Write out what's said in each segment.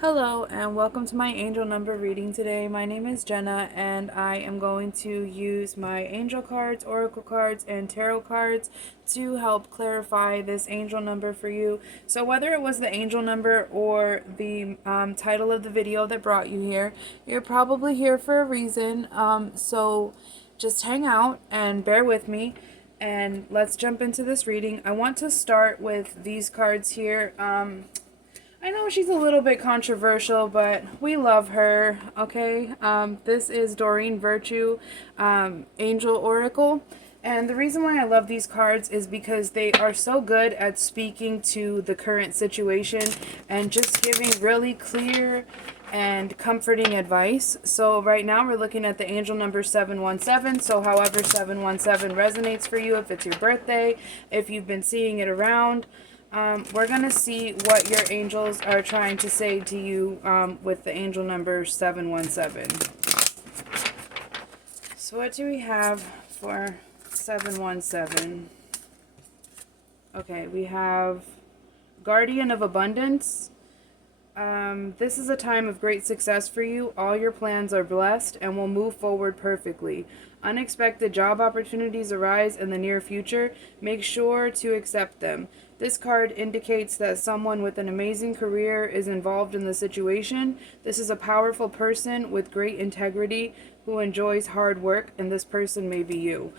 Hello and welcome to my angel number reading today. My name is Jenna and I am going to use my angel cards, oracle cards, and tarot cards to help clarify this angel number for you. So whether it was the angel number or the title of the video that brought you here, you're probably here for a reason. So just hang out and bear with me. And let's jump into this reading. I want to start with these cards here. I know she's a little bit controversial, but we love her, okay? This is Doreen Virtue, Angel Oracle. And the reason why I love these cards is because they are so good at speaking to the current situation and just giving really clear and comforting advice. So right now we're looking at the angel number 717. So however 717 resonates for you, if it's your birthday, if you've been seeing it around, we're going to see what your angels are trying to say to you with the angel number 717. So what do we have for 717? Okay, we have Guardian of Abundance. This is a time of great success for you. All your plans are blessed and will move forward perfectly. Unexpected job opportunities arise in the near future. Make sure to accept them. This card indicates that someone with an amazing career is involved in the situation. This is a powerful person with great integrity who enjoys hard work, and this person may be you.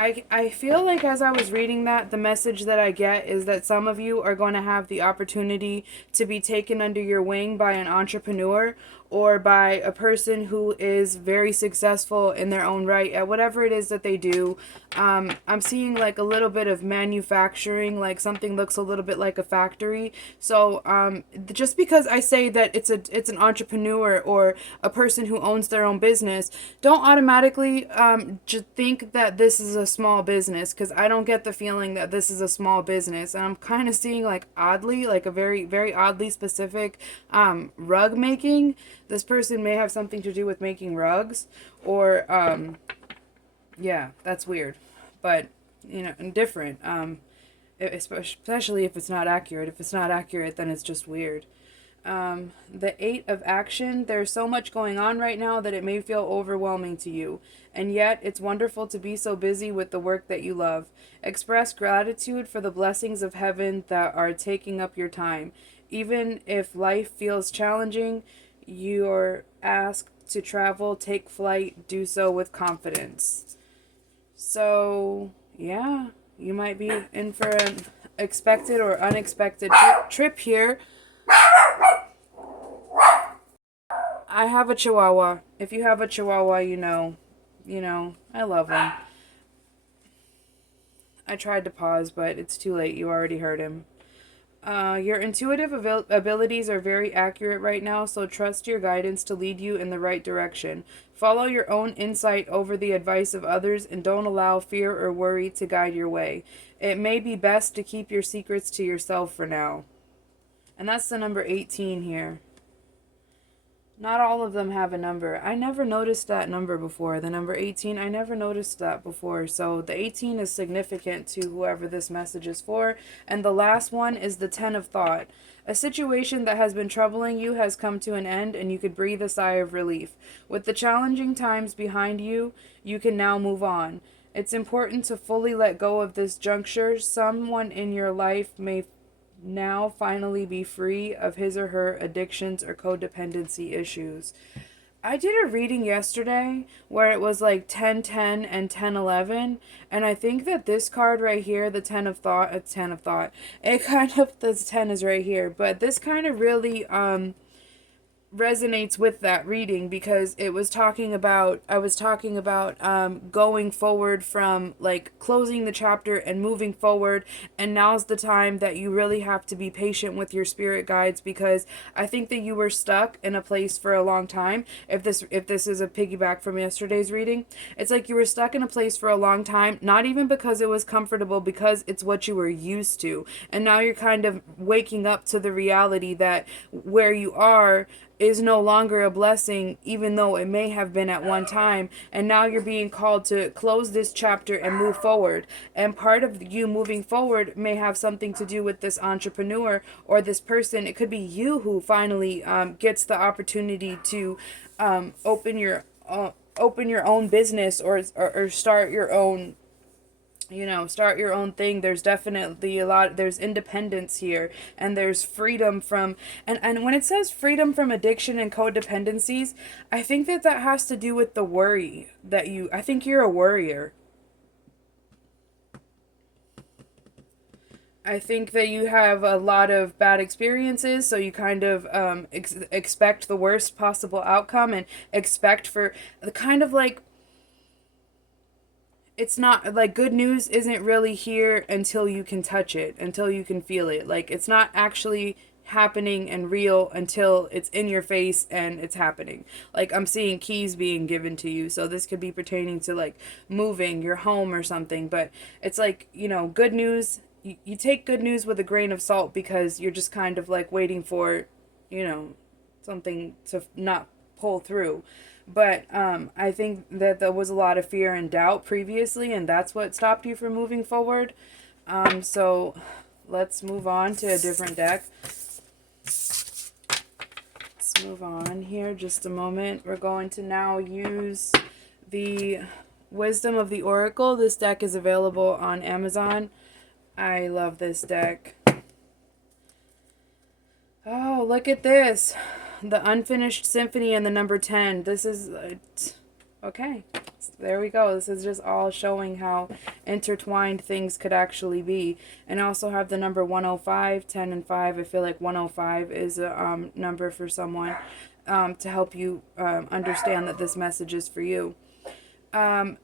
I feel like as I was reading that, the message that I get is that some of you are going to have the opportunity to be taken under your wing by an entrepreneur or by a person who is very successful in their own right at whatever it is that they do. I'm seeing like a little bit of manufacturing, like something looks a little bit like a factory. So just because I say that it's an entrepreneur or a person who owns their own business, don't automatically just think that this is a small business, because I don't get the feeling that this is a small business. And I'm kind of seeing like oddly, like a very, very oddly specific rug making. This person may have something to do with making rugs, or yeah, that's weird, but you know, and different. Especially if it's not accurate. If it's not accurate, then it's just weird. The Eight of Action. There's so much going on right now that it may feel overwhelming to you, and yet it's wonderful to be so busy with the work that you love. Express gratitude for the blessings of heaven that are taking up your time. Even if life feels challenging, you're asked to travel, take flight, do so with confidence. So, yeah, you might be in for an expected or unexpected trip here. I have a Chihuahua. If you have a Chihuahua, I love him. I tried to pause, but it's too late. You already heard him. Your intuitive abilities are very accurate right now, so trust your guidance to lead you in the right direction. Follow your own insight over the advice of others and don't allow fear or worry to guide your way. It may be best to keep your secrets to yourself for now. And that's the number 18 here. Not all of them have a number. I never noticed that number before. The number 18, I never noticed that before. So the 18 is significant to whoever this message is for. And the last one is the 10 of Thought. A situation that has been troubling you has come to an end and you could breathe a sigh of relief. With the challenging times behind you, you can now move on. It's important to fully let go of this juncture. Someone in your life may now finally be free of his or her addictions or codependency issues. I did a reading yesterday where it was like 10-10 and 10-11, and I think that this card right here, the 10 of Thought, it kind of, the 10 is right here, but this kind of really resonates with that reading, because it was talking about, going forward from like closing the chapter and moving forward, and now's the time that you really have to be patient with your spirit guides, because I think that you were stuck in a place for a long time. If this is a piggyback from yesterday's reading, it's like you were stuck in a place for a long time, not even because it was comfortable, because it's what you were used to, and now you're kind of waking up to the reality that where you are is no longer a blessing, even though it may have been at one time. And now you're being called to close this chapter and move forward. And part of you moving forward may have something to do with this entrepreneur or this person. It could be you who finally gets the opportunity to open your own business, or start your own, start your own thing. There's definitely there's independence here, and there's freedom from, and when it says freedom from addiction and codependencies, I think that has to do with the worry that I think you're a worrier. I think that you have a lot of bad experiences, so you kind of expect the worst possible outcome, and expect for the kind of like, it's not like good news isn't really here until you can touch it, until you can feel it. Like, it's not actually happening and real until it's in your face and it's happening. Like, I'm seeing keys being given to you, so this could be pertaining to like moving your home or something. But it's like, good news, you take good news with a grain of salt, because you're just kind of like waiting for, something to not pull through. But I think that there was a lot of fear and doubt previously, and that's what stopped you from moving forward. So let's move on to a different deck. Let's move on here just a moment. We're going to now use the Wisdom of the Oracle. This deck is available on Amazon. I love this deck. Oh, look at this. The Unfinished Symphony and the number 10. This is... okay. There we go. This is just all showing how intertwined things could actually be. And I also have the number 105, 10, and 5. I feel like 105 is a number for someone to help you understand that this message is for you.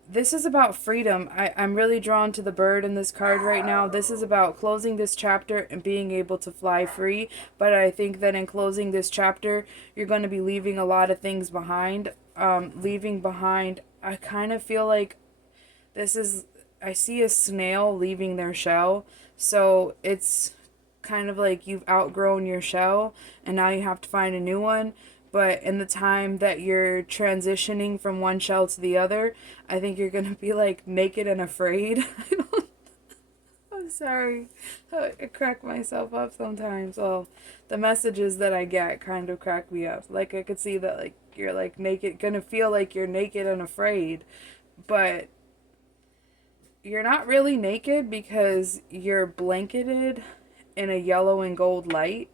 This is about freedom. I'm really drawn to the bird in this card right now. This is about closing this chapter and being able to fly free. But I think that in closing this chapter, you're going to be leaving a lot of things behind. Leaving behind, I kind of feel like I see a snail leaving their shell. So it's kind of like you've outgrown your shell and now you have to find a new one. But in the time that you're transitioning from one shell to the other, I think you're going to be like naked and afraid. I'm sorry. I crack myself up sometimes. Well, the messages that I get kind of crack me up. Like, I could see that like you're like naked, going to feel like you're naked and afraid. But you're not really naked, because you're blanketed in a yellow and gold light.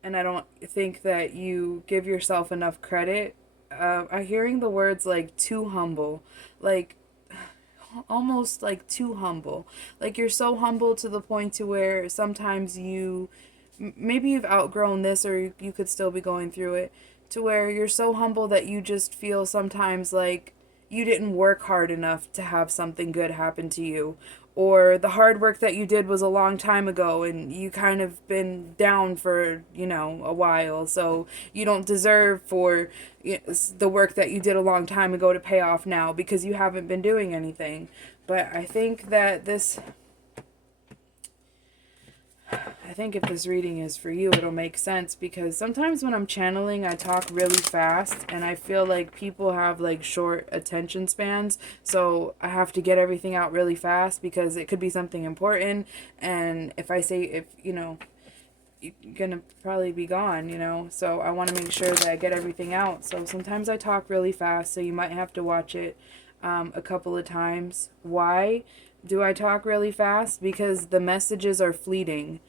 And I don't think that you give yourself enough credit. I'm hearing the words like too humble, like almost like too humble. Like, you're so humble to the point to where sometimes maybe you've outgrown this, or you could still be going through it, to where you're so humble that you just feel sometimes like you didn't work hard enough to have something good happen to you, or the hard work that you did was a long time ago and you kind of been down for, a while, so you don't deserve for the work that you did a long time ago to pay off now, because you haven't been doing anything. But I think that I think if this reading is for you, it'll make sense, because sometimes when I'm channeling, I talk really fast, and I feel like people have like short attention spans, so I have to get everything out really fast, because it could be something important, and if you're gonna probably be gone, so I want to make sure that I get everything out. So sometimes I talk really fast, so you might have to watch it a couple of times. Why do I talk really fast? Because the messages are fleeting.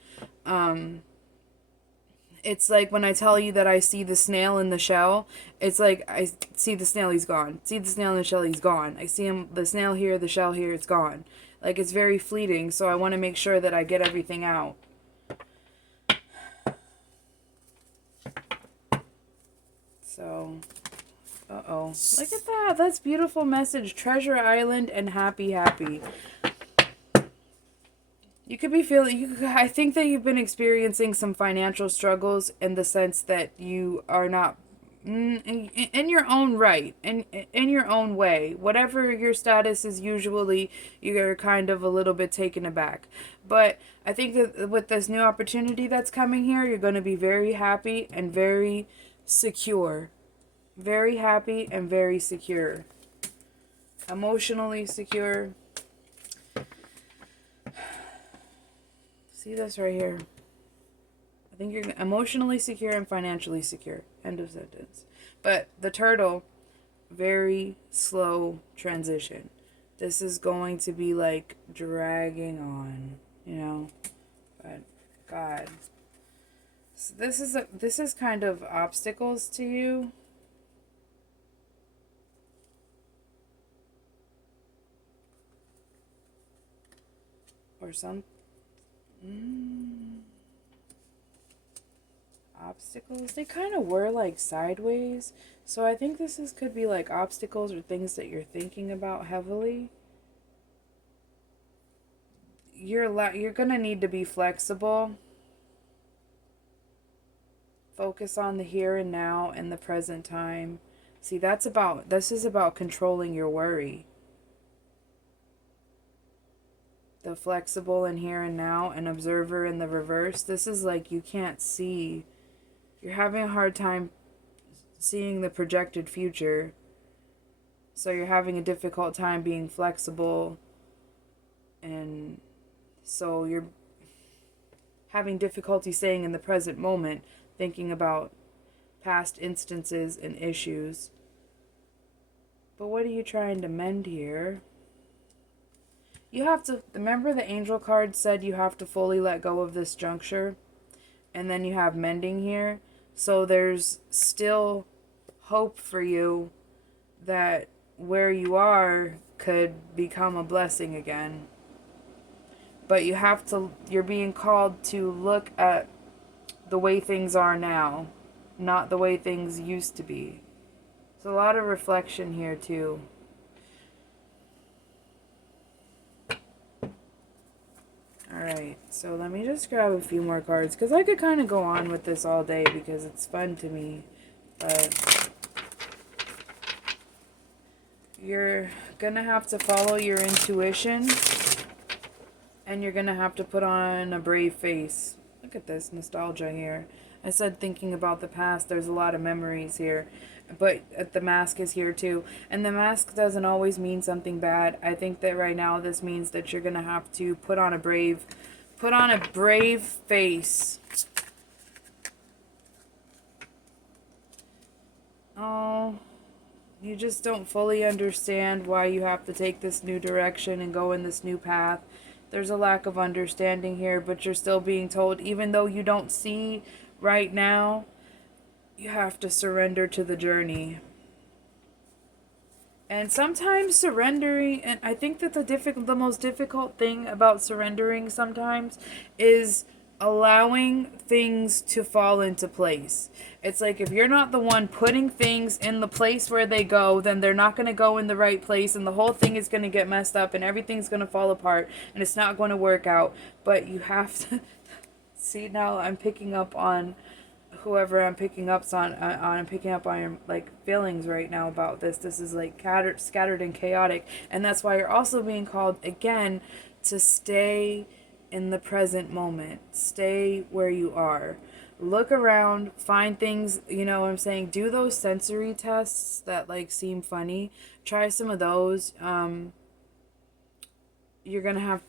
It's like when I tell you that I see the snail in the shell, it's like I see the snail, he's gone. See the snail in the shell, he's gone. I see the snail here, the shell here, it's gone. Like, it's very fleeting, so I want to make sure that I get everything out. So, uh-oh. Look at that. That's beautiful message. Treasure Island and happy, happy. You could be I think that you've been experiencing some financial struggles, in the sense that you are not, in your own right, in your own way. Whatever your status is, usually you're kind of a little bit taken aback. But I think that with this new opportunity that's coming here, you're going to be very happy and very secure. Very happy and very secure. Emotionally secure. See this right here. I think you're emotionally secure and financially secure. End of sentence. But the turtle, very slow transition. This is going to be like dragging on, you know. But God, so this is kind of obstacles to you. Or some obstacles. They kind of were like sideways. So I think could be like obstacles or things that you're thinking about heavily. You're gonna need to be flexible. Focus on the here and now and the present time. See, this is about controlling your worry. The flexible and here and now and observer in the reverse. This is like you can't see. You're having a hard time seeing the projected future. So you're having a difficult time being flexible. And so you're having difficulty staying in the present moment, thinking about past instances and issues. But what are you trying to mend here? You have to, remember the angel card said you have to fully let go of this juncture? And then you have mending here. So there's still hope for you that where you are could become a blessing again. But you're being called to look at the way things are now, not the way things used to be. There's a lot of reflection here too. Alright, so let me just grab a few more cards, because I could kind of go on with this all day because it's fun to me. But you're going to have to follow your intuition, and you're going to have to put on a brave face. Look at this nostalgia here. I said thinking about the past, there's a lot of memories here. But the mask is here too. And the mask doesn't always mean something bad. I think that right now this means that you're going to have to put on a brave face. Oh, you just don't fully understand why you have to take this new direction and go in this new path. There's a lack of understanding here, but you're still being told, even though you don't see right now, you have to surrender to the journey. And sometimes surrendering, and I think that the most difficult thing about surrendering sometimes is allowing things to fall into place. It's like if you're not the one putting things in the place where they go, then they're not going to go in the right place, and the whole thing is going to get messed up, and everything's going to fall apart, and it's not going to work out. But you have to see, now I'm picking up on whoever I'm picking up on. I'm picking up on your like feelings right now about this. This is like scattered and chaotic, and that's why you're also being called again to stay in the present moment. Stay where you are. Look around, find things, you know what I'm saying? Do those sensory tests that like seem funny. Try some of those. You're gonna have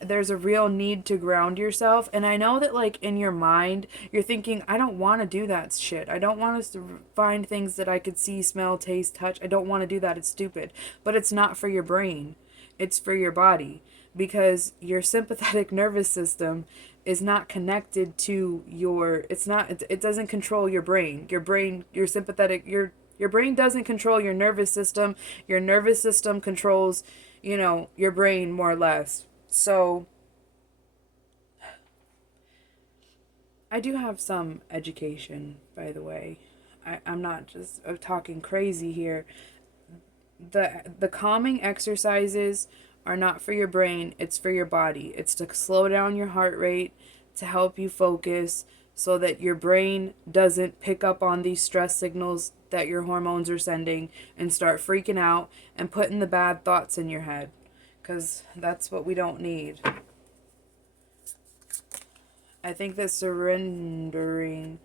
there's a real need to ground yourself, and I know that like in your mind you're thinking, I don't want to do that shit. I don't want us to find things that I could see, smell, taste, touch. I don't want to do that. It's stupid. But it's not for your brain, it's for your body, because your sympathetic nervous system is not connected to it doesn't control your brain. Your brain doesn't control your nervous system. Your nervous system controls, your brain more or less. So I do have some education, by the way. I'm not just talking crazy here. The calming exercises are not for your brain, it's for your body. It's to slow down your heart rate, to help you focus, so that your brain doesn't pick up on these stress signals that your hormones are sending and start freaking out and putting the bad thoughts in your head, because that's what we don't need. I think that surrendering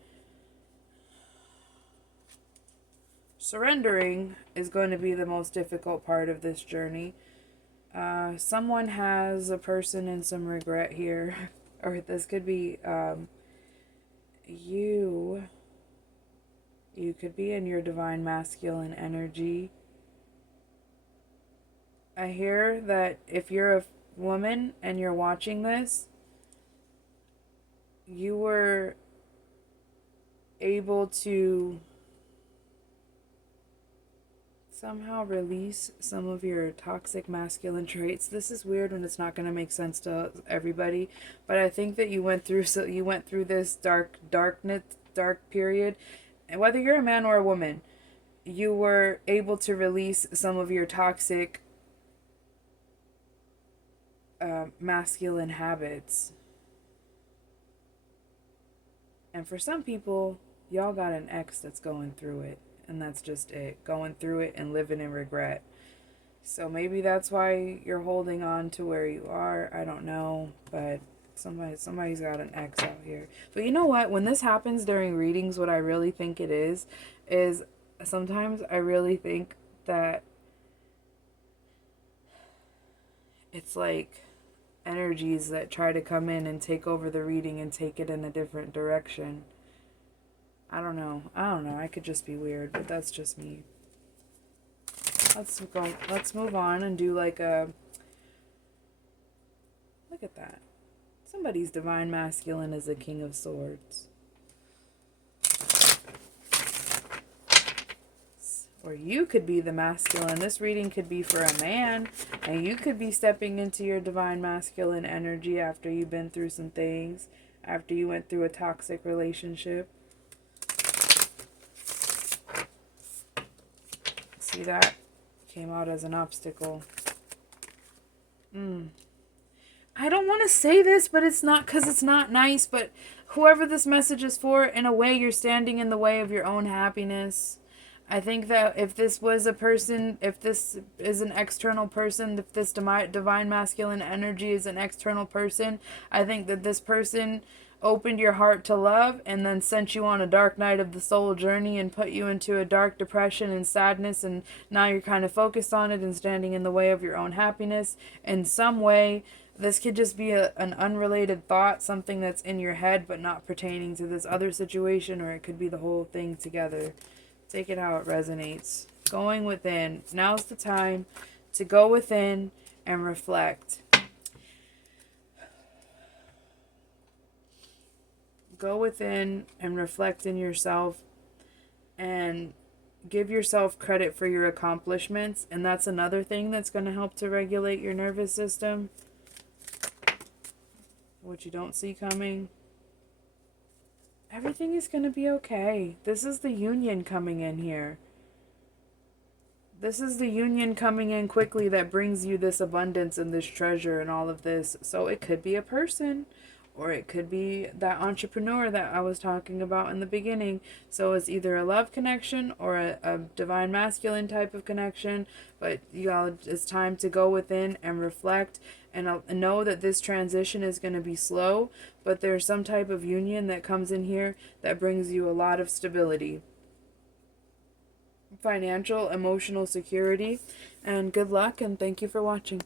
surrendering is going to be the most difficult part of this journey. Someone has a person in some regret here, or this could be you. You could be in your divine masculine energy. I hear that if you're a woman and you're watching this, you were able to somehow release some of your toxic masculine traits. This is weird when it's not going to make sense to everybody, but I think that you went through this dark period, and whether you're a man or a woman, you were able to release some of your toxic masculine habits. And for some people, y'all got an ex that's going through it. And that's just it. Going through it and living in regret. So maybe that's why you're holding on to where you are. I don't know. But somebody's got an ex out here. But you know what? When this happens during readings, what I really think it is sometimes I really think that it's like energies that try to come in and take over the reading and take it in a different direction. I don't know. I could just be weird, but that's just me. Let's move on and do like a... Look at that. Somebody's divine masculine is a King of Swords. Or you could be the masculine. This reading could be for a man, and you could be stepping into your divine masculine energy after you've been through some things, after you went through a toxic relationship. See that? Came out as an obstacle. I don't want to say this, but it's not because it's not nice, but whoever this message is for, in a way, you're standing in the way of your own happiness. I think that if this was a person, if this is an external person, if this divine masculine energy is an external person, I think that this person opened your heart to love and then sent you on a dark night of the soul journey and put you into a dark depression and sadness, and now you're kind of focused on it and standing in the way of your own happiness in some way. This could just be an unrelated thought, something that's in your head but not pertaining to this other situation, or it could be the whole thing together. Take it how it resonates. Going within. Now's the time to go within and reflect. Go within and reflect in yourself and give yourself credit for your accomplishments. And that's another thing that's going to help to regulate your nervous system. What you don't see coming. Everything is going to be okay. This is the union coming in here. This is the union coming in quickly that brings you this abundance and this treasure and all of this. So it could be a person, or it could be that entrepreneur that I was talking about in the beginning. So it's either a love connection or a divine masculine type of connection. But y'all, it's time to go within and reflect and know that this transition is going to be slow. But there's some type of union that comes in here that brings you a lot of stability. Financial, emotional security. And good luck, and thank you for watching.